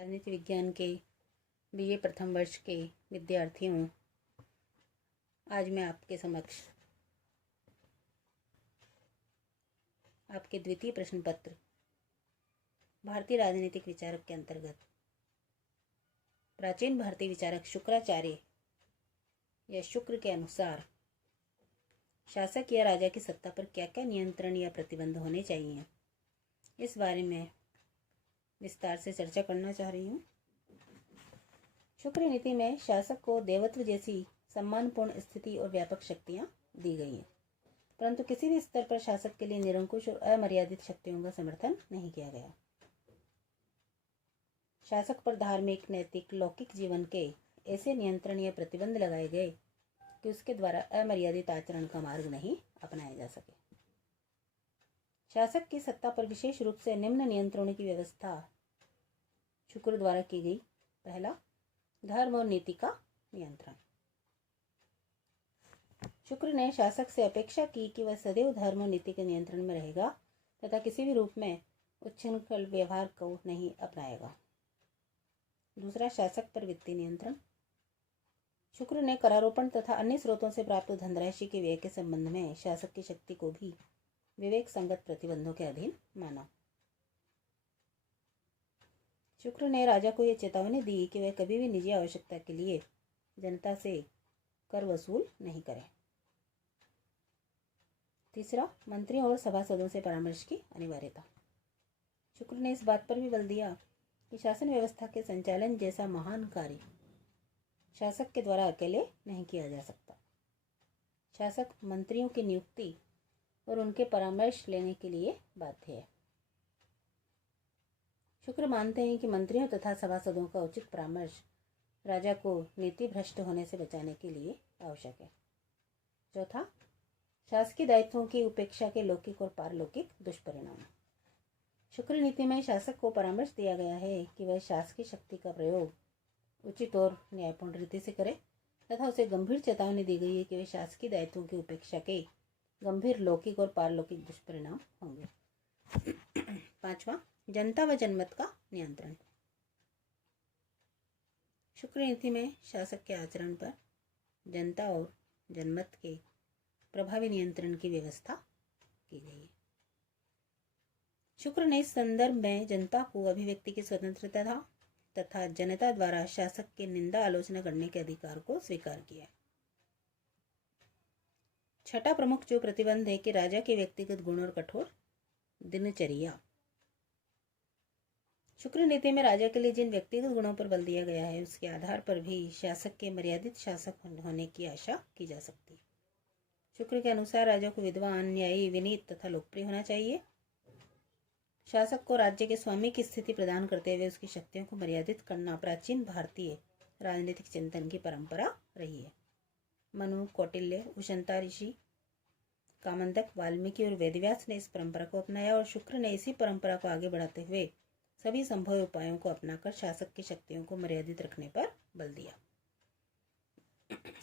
राजनीति विज्ञान के बीए प्रथम वर्ष के विद्यार्थियों, आज मैं आपके समक्ष आपके द्वितीय प्रश्न पत्र भारतीय राजनीतिक विचारक के अंतर्गत प्राचीन भारतीय विचारक शुक्राचार्य या शुक्र के अनुसार शासक या राजा की सत्ता पर क्या क्या नियंत्रण या प्रतिबंध होने चाहिए, इस बारे में विस्तार से चर्चा करना चाह रही हूँ। शुक्र नीति में शासक को देवत्व जैसी सम्मानपूर्ण स्थिति और व्यापक शक्तियाँ दी गई हैं, परंतु किसी भी स्तर पर शासक के लिए निरंकुश और अमर्यादित शक्तियों का समर्थन नहीं किया गया। शासक पर धार्मिक, नैतिक, लौकिक जीवन के ऐसे नियंत्रण या प्रतिबंध लगाए गए कि उसके द्वारा अमर्यादित आचरण का मार्ग नहीं अपनाया जा सके। शासक की सत्ता पर विशेष रूप से निम्न नियंत्रणों की व्यवस्था शुक्र द्वारा की गई। पहला, धर्म और नीति का नियंत्रण। शुक्र ने शासक से अपेक्षा की कि वह सदैव धर्म और नीति के नियंत्रण में रहेगा तथा किसी भी रूप में उच्छृंखल व्यवहार को नहीं अपनाएगा। दूसरा, शासक पर वित्तीय नियंत्रण। शुक्र ने करारोपण तथा अन्य स्रोतों से प्राप्त धनराशि के व्यय के संबंध में शासक की शक्ति को भी विवेक संगत प्रतिबंधों के अधीन माना। शुक्र ने राजा को यह चेतावनी दी कि वह कभी भी निजी आवश्यकता के लिए जनता से कर वसूल नहीं करे। तीसरा, मंत्रियों और सभासदों से परामर्श की अनिवार्यता। शुक्र ने इस बात पर भी बल दिया कि शासन व्यवस्था के संचालन जैसा महान कार्य शासक के द्वारा अकेले नहीं किया जा सकता। शासक मंत्रियों की नियुक्ति और उनके परामर्श लेने के लिए बाध्य है। शुक्र मानते हैं कि मंत्रियों तथा सभासदों का उचित परामर्श राजा को नीति भ्रष्ट होने से बचाने के लिए आवश्यक है। चौथा, शासकीय दायित्वों की उपेक्षा के लौकिक और पारलौकिक दुष्परिणाम। शुक्र नीति में शासक को परामर्श दिया गया है कि वह शासकीय शक्ति का प्रयोग उचित और न्यायपूर्ण रीति से करे तथा उसे गंभीर चेतावनी दी गई है कि वह शासकीय दायित्वों की उपेक्षा के गंभीर लौकिक और पारलौकिक दुष्परिणाम होंगे। पांचवा, जनता व जनमत का नियंत्रण। शुक्र नीति में शासक के आचरण पर जनता और जनमत के प्रभावी नियंत्रण की व्यवस्था की गई है। शुक्र ने इस संदर्भ में जनता को अभिव्यक्ति की स्वतंत्रता तथा जनता द्वारा शासक के निंदा आलोचना करने के अधिकार को स्वीकार किया। छठा प्रमुख जो प्रतिबंध है कि राजा के व्यक्तिगत गुण और कठोर दिनचर्या। शुक्र नीति में राजा के लिए जिन व्यक्तिगत गुणों पर बल दिया गया है उसके आधार पर भी शासक के मर्यादित शासक होने की आशा की जा सकती है। शुक्र के अनुसार राजा को विद्वान, न्यायी, विनीत तथा लोकप्रिय होना चाहिए। शासक को राज्य के स्वामी की स्थिति प्रदान करते हुए उसकी शक्तियों को मर्यादित करना प्राचीन भारतीय राजनीतिक चिंतन की परंपरा रही है। मनु, कौटिल्य, उशंता ऋषि, कामंदक, वाल्मीकि और वेदव्यास ने इस परंपरा को अपनाया और शुक्र ने इसी परंपरा को आगे बढ़ाते हुए सभी संभव उपायों को अपनाकर शासक की शक्तियों को मर्यादित रखने पर बल दिया।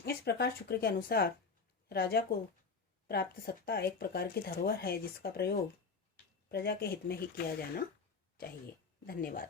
इस प्रकार शुक्र के अनुसार राजा को प्राप्त सत्ता एक प्रकार की धरोहर है जिसका प्रयोग प्रजा के हित में ही किया जाना चाहिए। धन्यवाद।